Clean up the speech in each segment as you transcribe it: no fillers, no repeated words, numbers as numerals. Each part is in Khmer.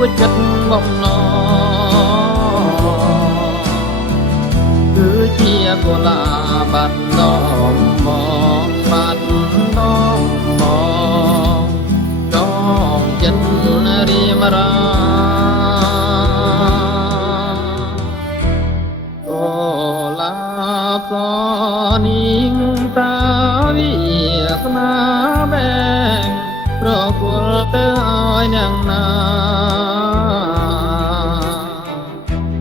ួចចិត្តបំណងគឺជាកុលាបាត់ដងមកបាត់ដងមកដងចិត្តរៀមរាកុលាបនេះតាវិស្នាបែងប្រគល់ទៅឲ្យអ្នកណា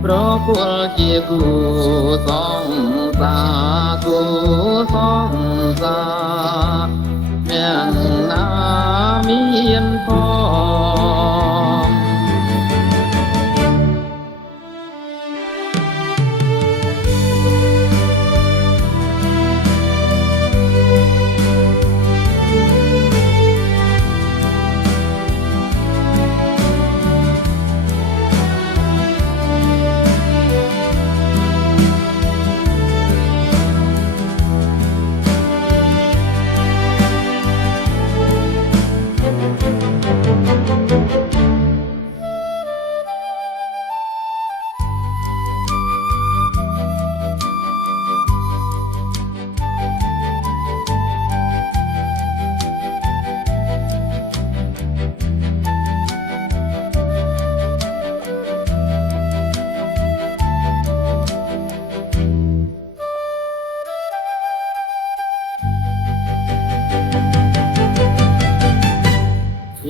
ប្រគល់ជាគូសងសាគូសងសាអ្នកណាមានផង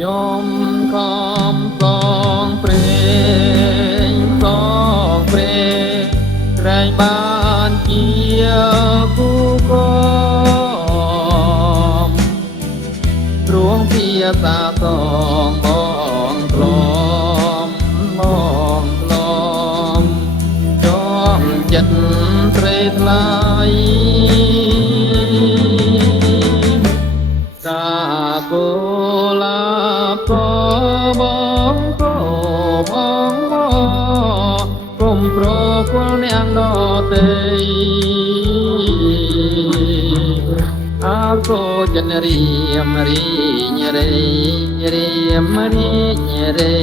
យោមខំសងព្រេងសងព្រេងក្រែងបានជាគូកមរួងភាសាសងបងក្លំបងក្លំចងចិត្តព្រេថ្លៃសាគូលាក៏បងក៏បងគុំប្រគល់អ្នកដទៃអើក៏ចិនរៀមរីញរីរៀមរីញរី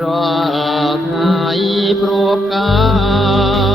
រាល់ថ្ងៃព្រួបកា